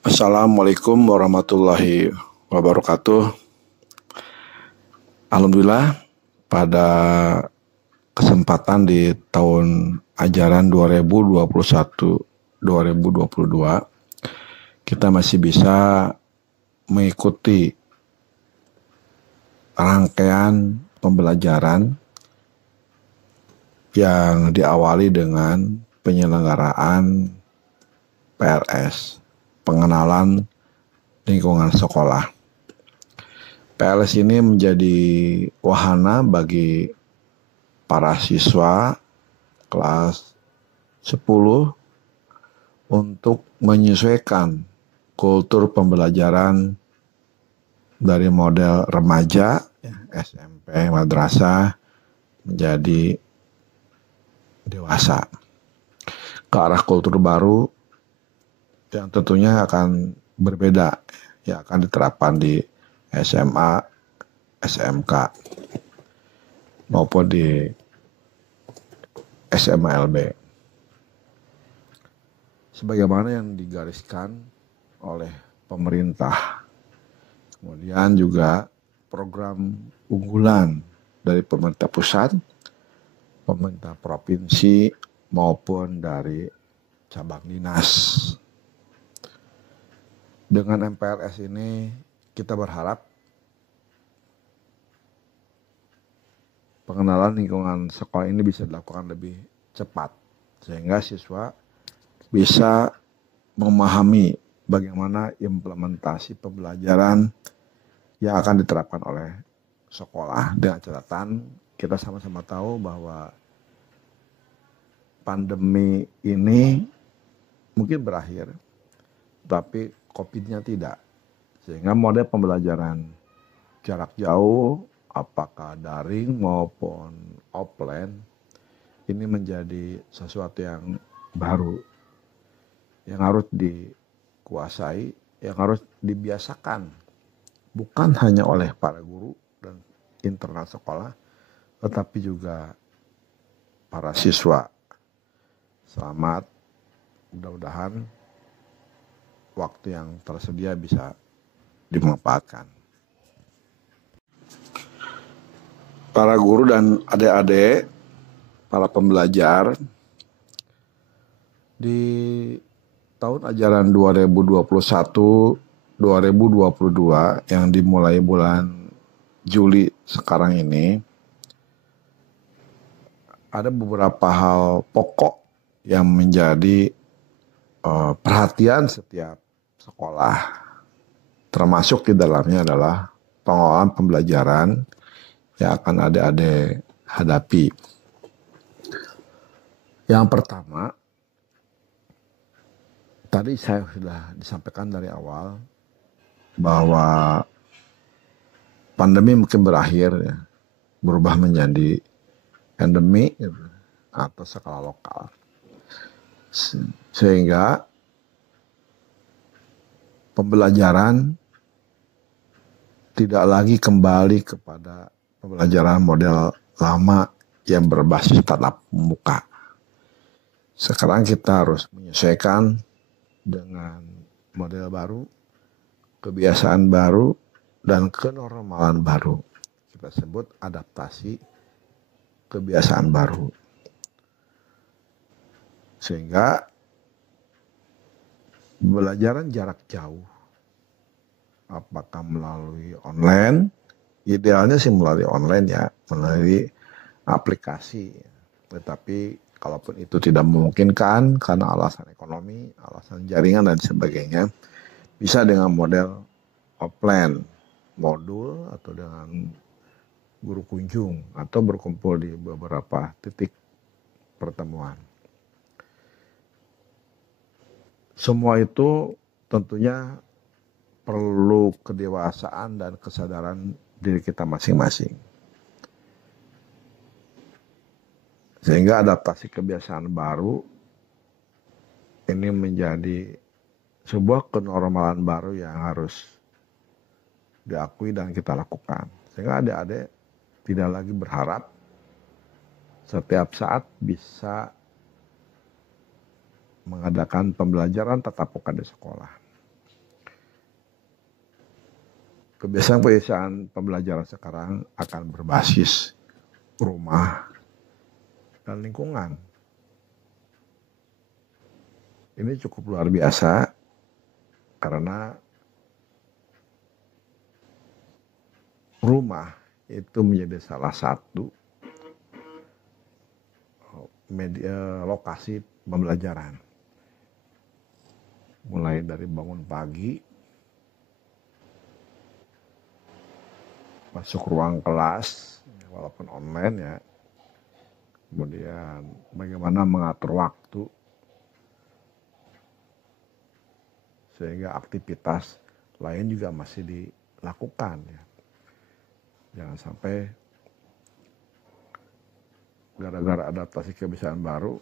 Assalamualaikum warahmatullahi wabarakatuh. Alhamdulillah, pada kesempatan di tahun ajaran 2021-2022 kita masih bisa mengikuti rangkaian pembelajaran yang diawali dengan penyelenggaraan PLS, pengenalan lingkungan sekolah. PLS ini menjadi wahana bagi para siswa kelas 10 untuk menyesuaikan kultur pembelajaran dari model remaja, SMP, madrasah, menjadi dewasa, ke arah kultur baru yang tentunya akan berbeda, yang akan diterapkan di SMA, SMK, maupun di SMLB. Sebagaimana yang digariskan oleh pemerintah. Kemudian juga program unggulan dari pemerintah pusat, pemerintah provinsi, maupun dari cabang dinas. Dengan MPLS ini kita berharap pengenalan lingkungan sekolah ini bisa dilakukan lebih cepat, sehingga siswa bisa memahami bagaimana implementasi pembelajaran yang akan diterapkan oleh sekolah. Dengan catatan, kita sama-sama tahu bahwa pandemi ini mungkin berakhir, tapi COVID-nya tidak. Sehingga model pembelajaran jarak jauh, apakah daring maupun offline, ini menjadi sesuatu yang baru, yang harus dikuasai, yang harus dibiasakan, bukan hanya oleh para guru dan internal sekolah, tetapi juga para siswa. Selamat, mudah-mudahan waktu yang tersedia bisa dimanfaatkan. Para guru dan adik-adik, para pembelajar, di tahun ajaran 2021-2022 yang dimulai bulan Juli sekarang ini, ada beberapa hal pokok yang menjadi perhatian setiap sekolah, termasuk di dalamnya adalah pengelolaan pembelajaran yang akan adik-adik hadapi. Yang pertama, tadi saya sudah disampaikan dari awal bahwa pandemi mungkin berakhir, ya, berubah menjadi endemi atau skala lokal. Sehingga pembelajaran tidak lagi kembali kepada pembelajaran model lama yang berbasis tatap muka. Sekarang kita harus menyesuaikan dengan model baru, kebiasaan baru, dan kenormalan baru. Kita sebut adaptasi kebiasaan baru. Sehingga pembelajaran jarak jauh, apakah melalui online, idealnya sih melalui online, ya, melalui aplikasi. Tetapi kalaupun itu tidak memungkinkan karena alasan ekonomi, alasan jaringan dan sebagainya, bisa dengan model offline, modul atau dengan guru kunjung atau berkumpul di beberapa titik pertemuan. Semua itu tentunya perlu kedewasaan dan kesadaran diri kita masing-masing. Sehingga adaptasi kebiasaan baru ini menjadi sebuah kenormalan baru yang harus diakui dan kita lakukan. Sehingga adik-adik tidak lagi berharap setiap saat bisa mengadakan pembelajaran tatap muka di sekolah. kebiasaan-kebiasaan pembelajaran sekarang akan berbasis rumah dan lingkungan. Ini cukup luar biasa karena rumah itu menjadi salah satu media lokasi pembelajaran. Mulai dari bangun pagi, masuk ruang kelas, walaupun online ya, kemudian bagaimana mengatur waktu, sehingga aktivitas lain juga masih dilakukan ya. Jangan sampai gara-gara adaptasi kebiasaan baru,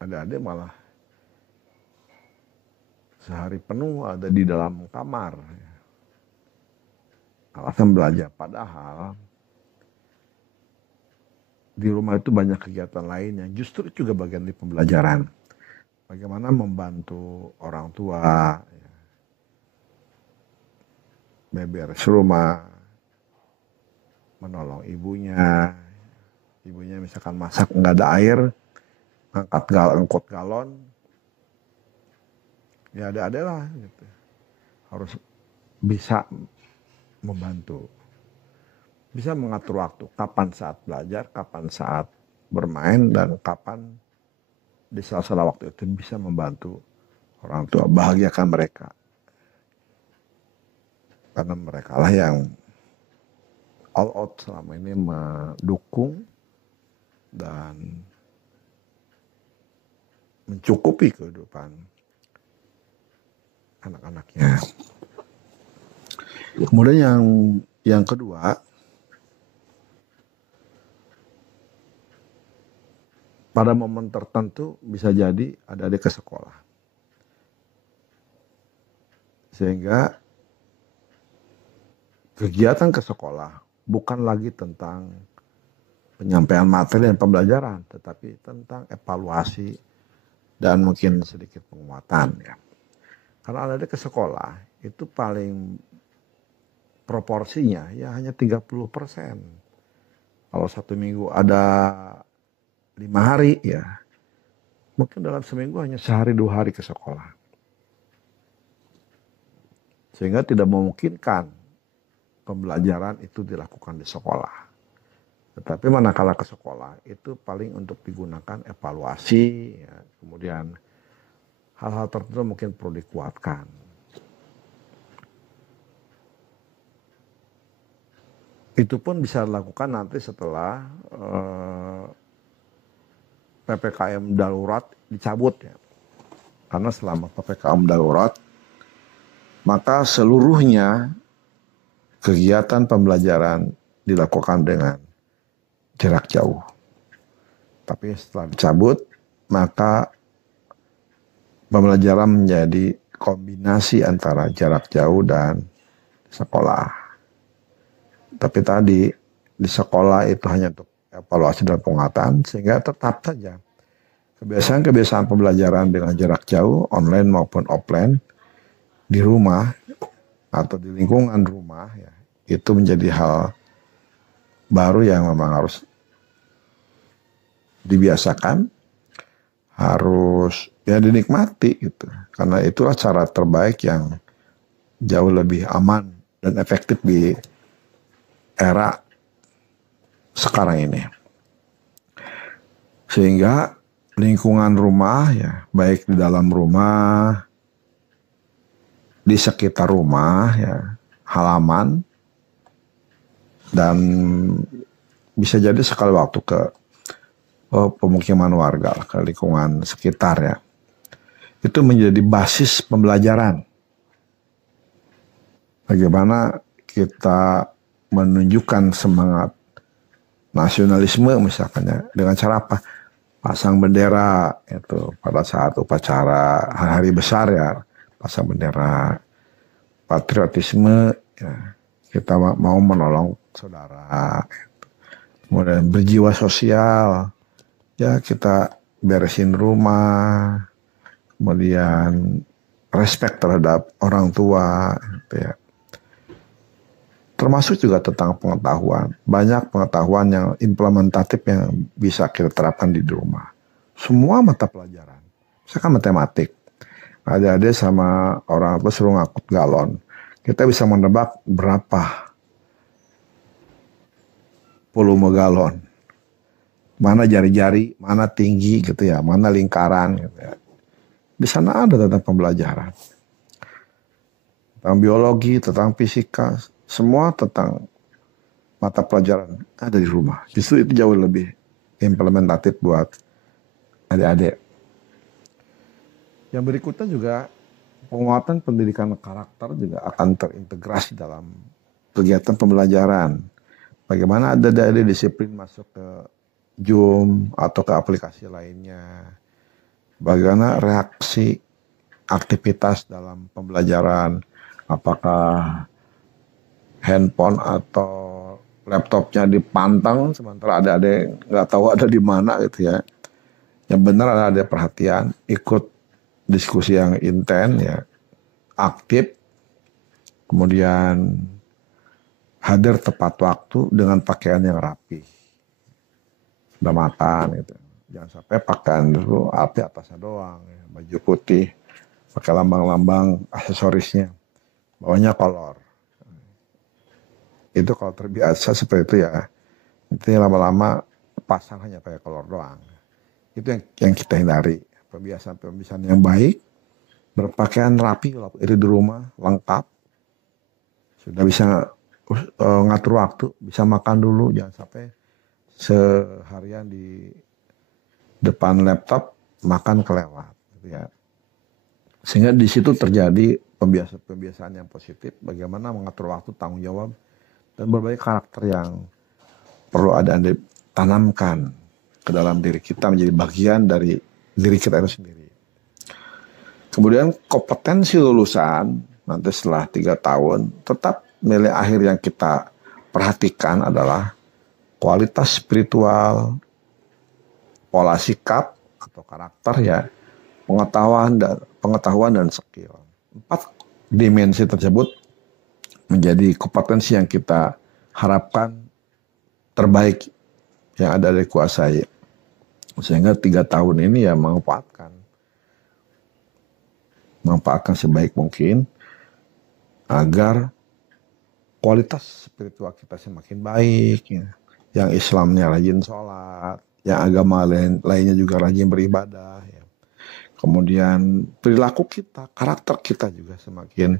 adik-adik malah sehari penuh ada di dalam kamar. Alasan belajar, padahal di rumah itu banyak kegiatan lainnya. Justru juga bagian dari pembelajaran. Bagaimana membantu orang tua, beberes rumah, menolong ibunya misalkan masak nggak ada air, angkut galon, ya ada lah gitu. Harus bisa membantu, bisa mengatur waktu, kapan saat belajar, kapan saat bermain, dan kapan di sela-sela waktu itu bisa membantu orang tua, bahagiakan mereka, karena mereka lah yang all out selama ini mendukung dan mencukupi kehidupan anak-anaknya. Kemudian yang kedua, pada momen tertentu bisa jadi adik-adik ke sekolah, sehingga kegiatan ke sekolah bukan lagi tentang penyampaian materi dan pembelajaran, tetapi tentang evaluasi dan mungkin sedikit penguatan ya. Karena adik-adik ke sekolah itu paling proporsinya ya hanya 30%. Kalau satu minggu ada 5 hari ya, mungkin dalam seminggu hanya sehari 2 hari ke sekolah. Sehingga tidak memungkinkan pembelajaran itu dilakukan di sekolah. Tetapi manakala ke sekolah itu paling untuk digunakan evaluasi, ya, kemudian hal-hal tertentu mungkin perlu dikuatkan. Itu pun bisa dilakukan nanti setelah PPKM darurat dicabut ya. Karena selama PPKM darurat, maka seluruhnya kegiatan pembelajaran dilakukan dengan jarak jauh. Tapi setelah dicabut, maka pembelajaran menjadi kombinasi antara jarak jauh dan sekolah. Tapi tadi di sekolah itu hanya untuk evaluasi dan penguatan, sehingga tetap saja kebiasaan-kebiasaan pembelajaran dengan jarak jauh, online maupun offline, di rumah atau di lingkungan rumah, ya, itu menjadi hal baru yang memang harus dibiasakan, harus ya dinikmati gitu. Karena itulah cara terbaik yang jauh lebih aman dan efektif di era sekarang ini. Sehingga lingkungan rumah ya, baik di dalam rumah, di sekitar rumah ya, halaman, dan bisa jadi sekali waktu ke pemukiman warga, ke lingkungan sekitar ya. Itu menjadi basis pembelajaran. Bagaimana kita menunjukkan semangat nasionalisme misalnya dengan cara apa? Pasang bendera itu pada saat upacara hari besar ya, pasang bendera. Patriotisme ya, kita mau menolong saudara. Kemudian berjiwa sosial, ya kita beresin rumah, kemudian respect terhadap orang tua gitu ya. termasuk juga tentang pengetahuan. Banyak pengetahuan yang implementatif yang bisa kita terapkan di rumah. Semua mata pelajaran. Misalkan matematik. Adik-adik sama orang tua suruh ngangkut galon. Kita bisa menebak berapa volume galon. Mana jari-jari, mana tinggi gitu ya, mana lingkaran gitu ya. Di sana ada tentang pembelajaran. Tentang biologi, tentang fisika, semua tentang mata pelajaran ada di rumah. Justru itu jauh lebih implementatif buat adik-adik. Yang berikutnya juga penguatan pendidikan karakter juga akan terintegrasi dalam kegiatan pembelajaran. Bagaimana ada adik-adik disiplin masuk ke Zoom atau ke aplikasi lainnya. Bagaimana reaksi aktivitas dalam pembelajaran. Apakah handphone atau laptopnya dipantang sementara adik-adik nggak tahu ada di mana gitu ya. Yang benar ada perhatian, ikut diskusi yang intens ya, aktif, kemudian hadir tepat waktu dengan pakaian yang rapi, sudah makan gitu. Jangan sampai pakaian dulu api atasnya doang, ya. Baju putih, pakai lambang-lambang aksesorisnya, bawahnya kolor. Itu kalau terbiasa seperti itu ya, itu lama-lama pasang hanya pakai kolor doang. Itu yang kita hindari. Pembiasaan yang baik, berpakaian rapi kalau di rumah, lengkap. Sudah bisa ngatur waktu, bisa makan dulu, jangan sampai seharian di depan laptop makan kelewat. Gitu ya. Sehingga di situ terjadi pembiasaan yang positif, bagaimana mengatur waktu, tanggung jawab, dan berbagai karakter yang perlu ada ditanamkan ke dalam diri kita menjadi bagian dari diri kita itu sendiri. Kemudian kompetensi lulusan nanti setelah 3 tahun tetap nilai akhir yang kita perhatikan adalah kualitas spiritual, pola sikap atau karakter ya, pengetahuan dan skill. 4 dimensi tersebut menjadi kompetensi yang kita harapkan terbaik yang ada dikuasai. Sehingga 3 tahun ini ya manfaatkan sebaik mungkin agar kualitas spiritual kita semakin baik ya. Yang Islamnya rajin sholat, yang agama lainnya juga rajin beribadah ya. Kemudian perilaku kita, karakter kita juga semakin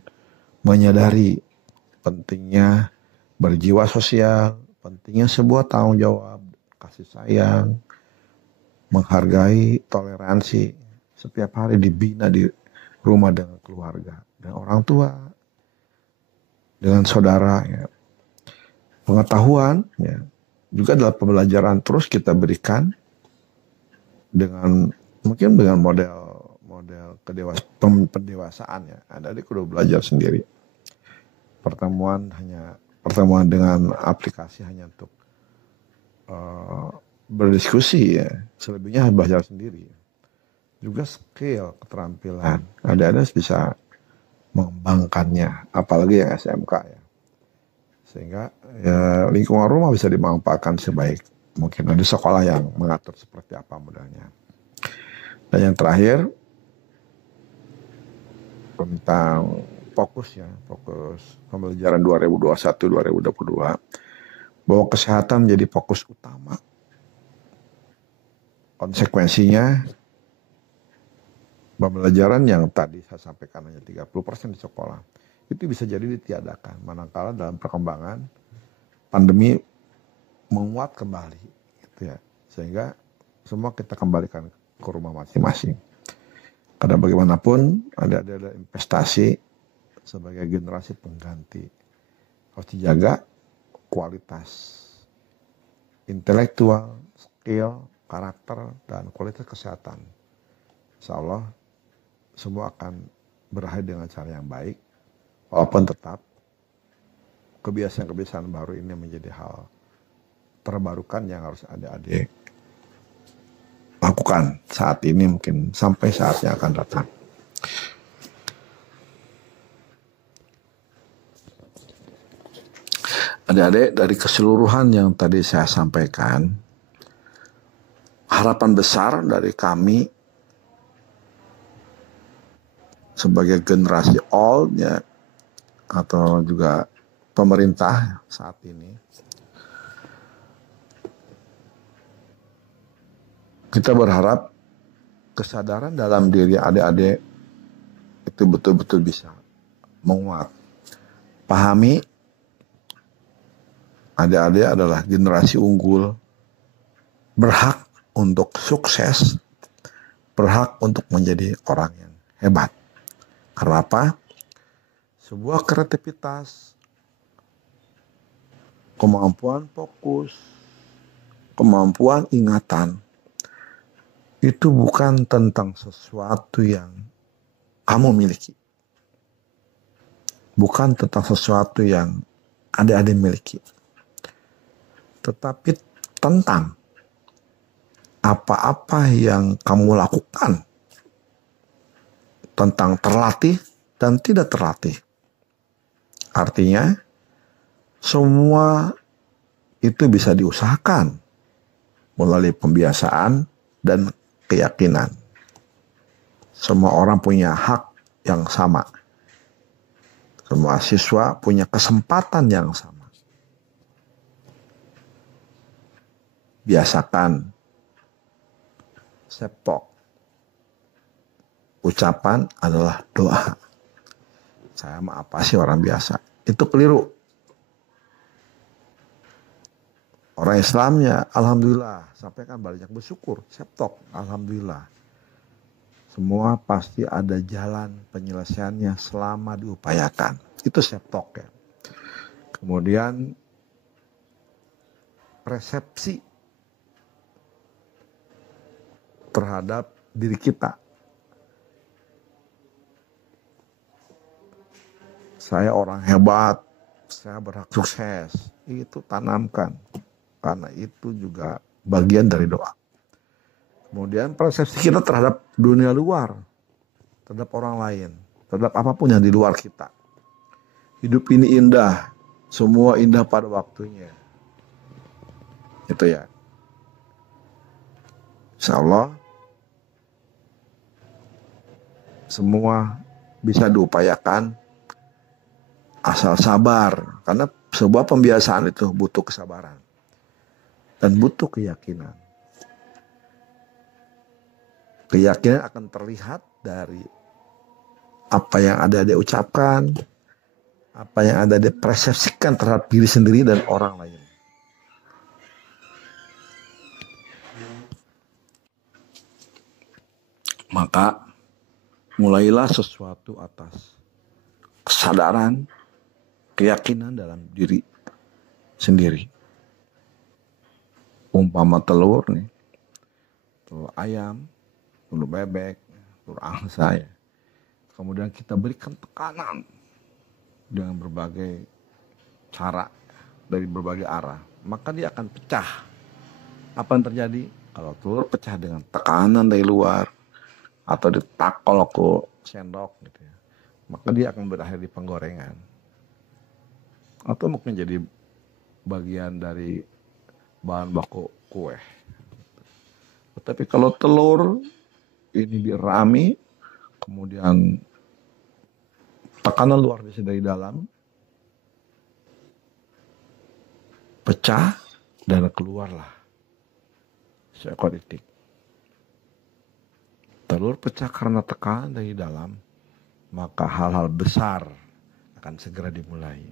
menyadari pentingnya berjiwa sosial, pentingnya sebuah tanggung jawab, kasih sayang, menghargai, toleransi, setiap hari dibina di rumah dengan keluarga, dengan orang tua, dengan saudara. Ya. Pengetahuan ya, juga adalah pembelajaran terus kita berikan dengan mungkin dengan model pendewasaan ya. Adik-adik kudu belajar sendiri. Pertemuan dengan aplikasi hanya untuk berdiskusi ya, selebihnya belajar sendiri. Juga skill, keterampilan, ada bisa mengembangkannya, apalagi yang SMK ya. Sehingga ya, lingkungan rumah bisa dimanfaatkan sebaik mungkin. Ada sekolah yang mengatur seperti apa modelnya. Dan yang terakhir tentang fokus pembelajaran 2021-2022 bahwa kesehatan menjadi fokus utama. Konsekuensinya pembelajaran yang tadi saya sampaikan hanya 30% di sekolah itu bisa jadi ditiadakan manakala dalam perkembangan pandemi menguat kembali gitu ya. Sehingga semua kita kembalikan ke rumah masing-masing. Karena bagaimanapun ada investasi sebagai generasi pengganti. Harus dijaga kualitas intelektual, skill, karakter, dan kualitas kesehatan. Insya Allah semua akan berakhir dengan cara yang baik. Walaupun tetap kebiasaan-kebiasaan baru ini menjadi hal terbarukan yang harus adik-adik lakukan saat ini, mungkin sampai saatnya akan datang. Adik-adik, dari keseluruhan yang tadi saya sampaikan, harapan besar dari kami sebagai generasi old ya, atau juga pemerintah saat ini, kita berharap kesadaran dalam diri adik-adik itu betul-betul bisa menguat. Pahami, adik-adik adalah generasi unggul, berhak untuk sukses, berhak untuk menjadi orang yang hebat. Karena apa? Sebuah kreativitas, kemampuan fokus, kemampuan ingatan, itu bukan tentang sesuatu yang kamu miliki. Bukan tentang sesuatu yang adik-adik miliki. Tetapi tentang apa-apa yang kamu lakukan. Tentang terlatih dan tidak terlatih. Artinya, semua itu bisa diusahakan melalui pembiasaan dan keyakinan. Semua orang punya hak yang sama. Semua siswa punya kesempatan yang sama. Biasakan sepok. Ucapan adalah doa. Saya mah apa sih orang biasa? Itu keliru. Orang Islamnya, alhamdulillah, sampaikan banyak bersyukur, septok, alhamdulillah. Semua pasti ada jalan penyelesaiannya selama diupayakan. Itu septok ya. Kemudian persepsi terhadap diri kita. Saya orang hebat, saya berhak sukses. Itu tanamkan. Karena itu juga bagian dari doa. Kemudian persepsi kita terhadap dunia luar, terhadap orang lain, terhadap apapun yang di luar kita. Hidup ini indah, semua indah pada waktunya. Itu ya. Insya Allah, semua bisa diupayakan asal sabar. Karena sebuah pembiasaan itu butuh kesabaran. Dan butuh keyakinan. Keyakinan akan terlihat dari apa yang ada diucapkan, apa yang ada dipersepsikan terhadap diri sendiri dan orang lain. Maka mulailah sesuatu atas kesadaran, keyakinan dalam diri sendiri. Umpama telur nih, telur ayam, telur bebek, telur angsa ya. Kemudian kita berikan tekanan dengan berbagai cara dari berbagai arah, maka dia akan pecah. Apa yang terjadi? Kalau telur pecah dengan tekanan dari luar atau ditakol ke sendok gitu ya, maka dia akan berakhir di penggorengan. Atau mungkin jadi bagian dari bahan baku kue. Tapi kalau telur ini dirami, kemudian tekanan luar biasa dari dalam, pecah dan keluarlah seekor itik. Telur pecah karena tekanan dari dalam, maka hal-hal besar akan segera dimulai.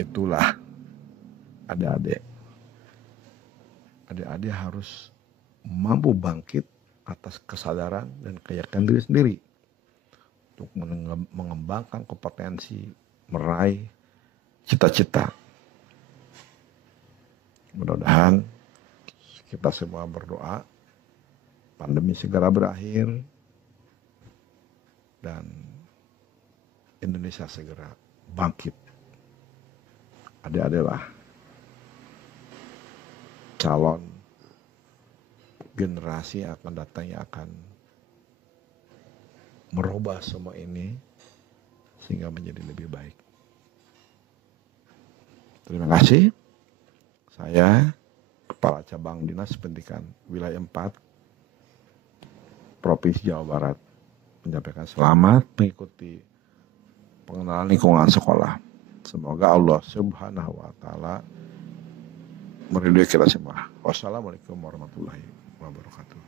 Itulah adik-adik. Adik-adik harus mampu bangkit atas kesadaran dan keyakinan diri sendiri untuk mengembangkan kompetensi, meraih cita-cita. Mudah-mudahan kita semua berdoa pandemi segera berakhir dan Indonesia segera bangkit. Adik-adiklah calon generasi yang akan datang yang akan merubah semua ini sehingga menjadi lebih baik. Terima kasih. Saya Kepala Cabang Dinas Pendidikan Wilayah 4 Provinsi Jawa Barat menyampaikan selamat mengikuti pengenalan lingkungan sekolah. Semoga Allah Subhanahu wa taala meridhoi kita semua. Wassalamualaikum warahmatullahi wabarakatuh.